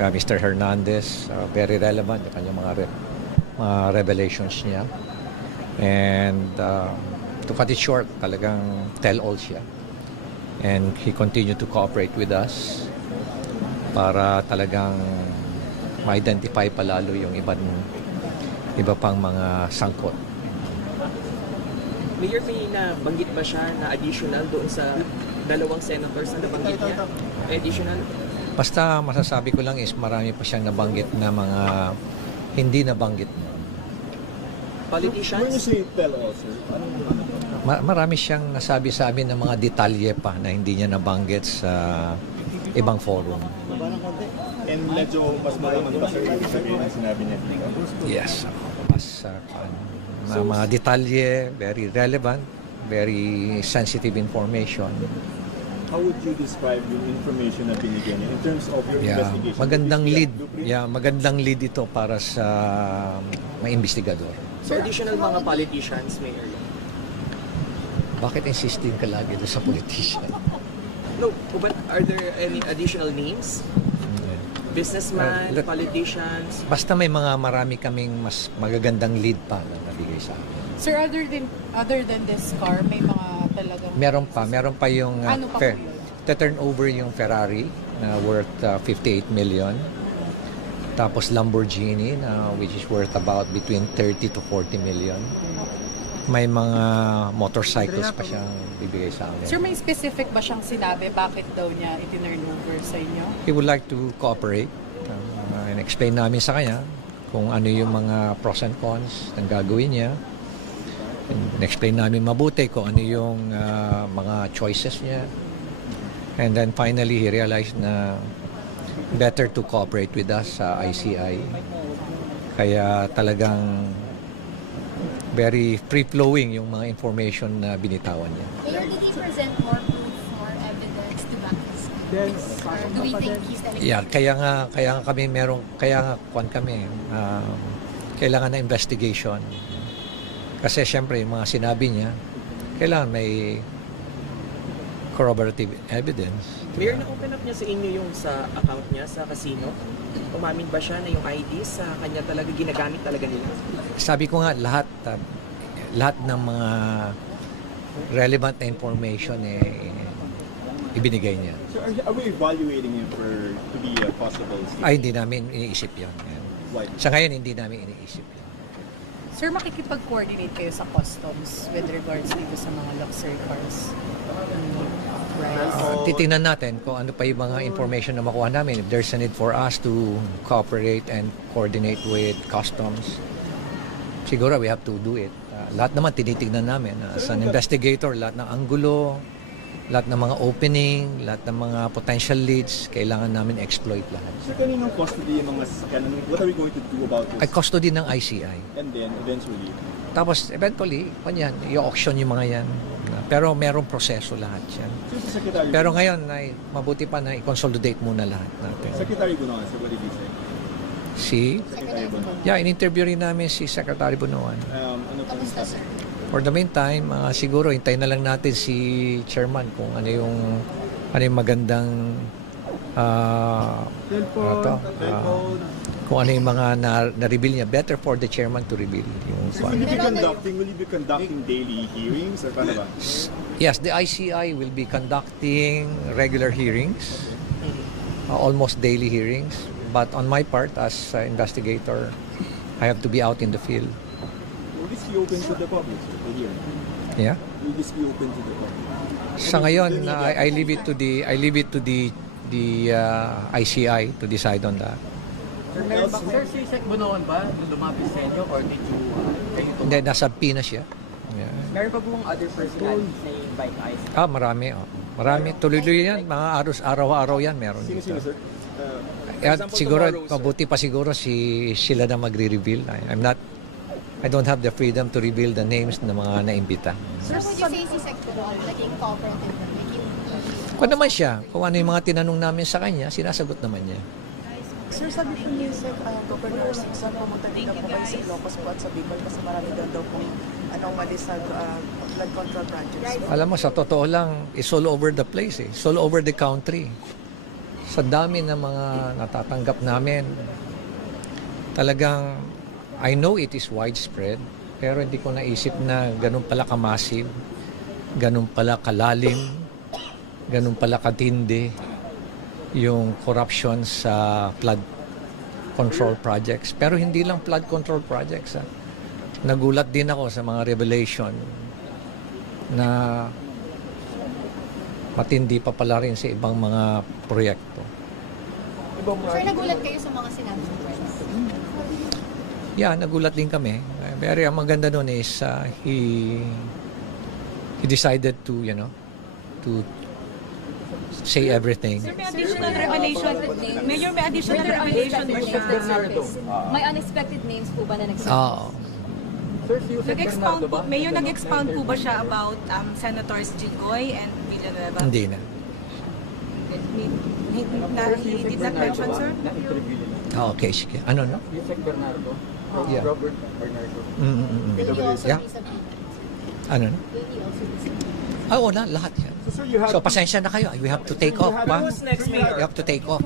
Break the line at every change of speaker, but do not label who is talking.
uh, Mr. Hernandez, uh, very relevant yung kanyang mga, re- mga revelations niya. And uh, to cut it short, talagang tell-all siya. And he continued to cooperate with us para talagang ma-identify palalo yung ibang iba pang mga sangkot.
Mayor, may nabanggit ba siya na additional doon sa dalawang senators na nabanggit niya? Additional?
Basta masasabi ko lang is marami pa siyang nabanggit na mga hindi nabanggit.
When you
Politicians?
say tell all, sir, po?
Ma- marami siyang nasabi sa amin ng mga detalye pa na hindi niya nabanggit sa ibang forum.
And medyo mas malaman pa sir sabihin na sinabi niya dito.
Yes. Mas uh, mga, mga detalye, very relevant, very sensitive information.
How would you describe yung information na binigyan niya in terms of your
Yeah,
investigation?
magandang lead. Yeah, magandang lead ito para sa mga investigador.
So additional mga politicians, Mayor?
Bakit insisting ka lagi doon sa politician?
No, but are there any additional names? Businessman,
Uh, let-
politicians?
Basta may mga marami kaming mas magagandang lead pa na nabigay sa akin.
Sir, other than other than this car, may mga talagang...
Meron pa, meron pa yung uh,
Ano pa
Fer-
po yun?
turn over yung Ferrari na worth uh, 58 million. Tapos Lamborghini na which is worth about between 30 to 40 million. May mga motorcycles pa siyang bibigay sa amin.
Sir, may specific ba siyang sinabi bakit daw niya itinurn over sa inyo?
He would like to cooperate uh, and explain namin sa kanya kung ano yung mga pros and cons ng gagawin niya. Explain namin mabuti kung ano yung uh, mga choices niya. And then finally, he realized na better to cooperate with us sa ICI. Kaya talagang very free-flowing yung mga information na binitawan niya.
Mayor, did he present more proof, more evidence to back his case? Or do we think he's telling
Yeah, kaya nga kaya nga kami merong kaya nga kwan kami um, kailangan na investigation. Kasi syempre yung mga sinabi niya kailangan may corroborative evidence.
Mayor, na-open up niya sa inyo yung sa account niya sa casino? Umamin ba siya na yung ID sa kanya talaga ginagamit talaga nila?
Sabi ko nga lahat uh, lahat ng mga relevant na information eh ibinigay niya.
So are, are we evaluating him for to be a possible
Ay hindi namin iniisip 'yon. Yan.
Why?
Sa ngayon hindi namin iniisip 'yon.
Sir, makikipag-coordinate kayo sa customs with regards dito sa mga luxury cars? Right.
Uh, titingnan natin kung ano pa yung mga information na makuha namin. If there's a need for us to cooperate and coordinate with customs, siguro we have to do it. Uh, lahat naman tinitignan namin. Uh, as an investigator, lahat ng anggulo, lahat ng mga opening, lahat ng mga potential leads, kailangan namin exploit lahat.
Sir, kaninong custody yung mga sasakyan? Ano- What are we going to do about this?
Ay custody ng ICI.
And then, eventually,
Tapos eventually, kanyan, i-auction yung mga yan. Pero merong proseso lahat yan.
so si Secretary,
Pero ngayon, ay, mabuti pa na i-consolidate muna lahat natin.
Secretary Bunoan, sir, what did he say?
Si
Secretary Bunoan.
Yeah, in-interview rin namin si Secretary Bunuan.
Um, ano po
Kamusta, sir?
For the meantime, uh, siguro hintayin na lang natin si Chairman kung ano yung ano yung magandang uh, ano to, uh, kung ano yung mga na, na-reveal niya. Better for the Chairman to reveal yung
So will you be conducting, will you be conducting daily hearings or paano ba?
Yes, the ICI will be conducting regular hearings, uh, almost daily hearings. But on my part, as uh, investigator, I have to be out in the field.
Be open to the public, sir, the hearing?
Yeah.
Will this be open to the public?
Sa ngayon, uh, I, I leave it to the I leave it to the the uh, ICI to decide on that.
Sir, meron ba, sir, si Sec Bunoan ba yung lumapit sa inyo or did you, uh, kayo to?
Hindi, nasa Pinas siya. Yeah.
Meron pa buong other personalities na invite IC?
Ah, marami. Oh. Marami. Tuloy-tuloy yan. Mga aros, araw-araw yan meron dito.
sir? Uh,
example,
siguro, mabuti pa siguro si sila na magre-reveal. I'm not, I don't have the freedom to reveal the names ng mga naimbita.
Sir, would you say si Sec Budol naging cooperative,
Kung naman siya, kung ano yung mga tinanong namin sa kanya, sinasagot naman niya.
Sir, sabi po ni Sir uh, Governor Sixon, pumunta din po kayo sa Ilocos po at sa Bicol kasi marami daw daw pong anomaly sa uh, blood control branches.
Alam mo, sa totoo lang, it's all over the place eh. It's all over the country. sa dami ng mga natatanggap namin, talagang I know it is widespread, pero hindi ko naisip na ganun pala ka-massive, ganun pala kalalim, ganun pala katindi yung corruption sa flood control projects. Pero hindi lang flood control projects. Ha. Nagulat din ako sa mga revelation na matindi pa pala rin sa ibang mga proyekto.
Sir, nagulat kayo sa mga sinabi ng.
Yeah, nagulat din kami. Pero ang maganda doon is uh, he he decided to, you know, to say everything.
May additional revelation. Mayor, may additional revelation siya?
May unexpected names po ba na nagsabi?
Oo.
Sir, si Yusek
Nag-expound po,
ba?
Mayor, nag-expound po ba siya about um, Senators Jigoy and Villanueva?
hindi na.
He, na,
Sir, si
he did not mention, sir?
Ah, okay, sige. Ano, no?
Yusek Bernardo.
Yeah.
Robert Bernardo.
Mm, mm, mm.
Will you also
Yeah.
be subpoenaed?
Ano, no?
Will he also be subpoenaed?
Ah, wala, lahat yan.
So sir, you have
So, pasensya na kayo. We have to take off.
Who's next,
We
Mayor?
have to take off.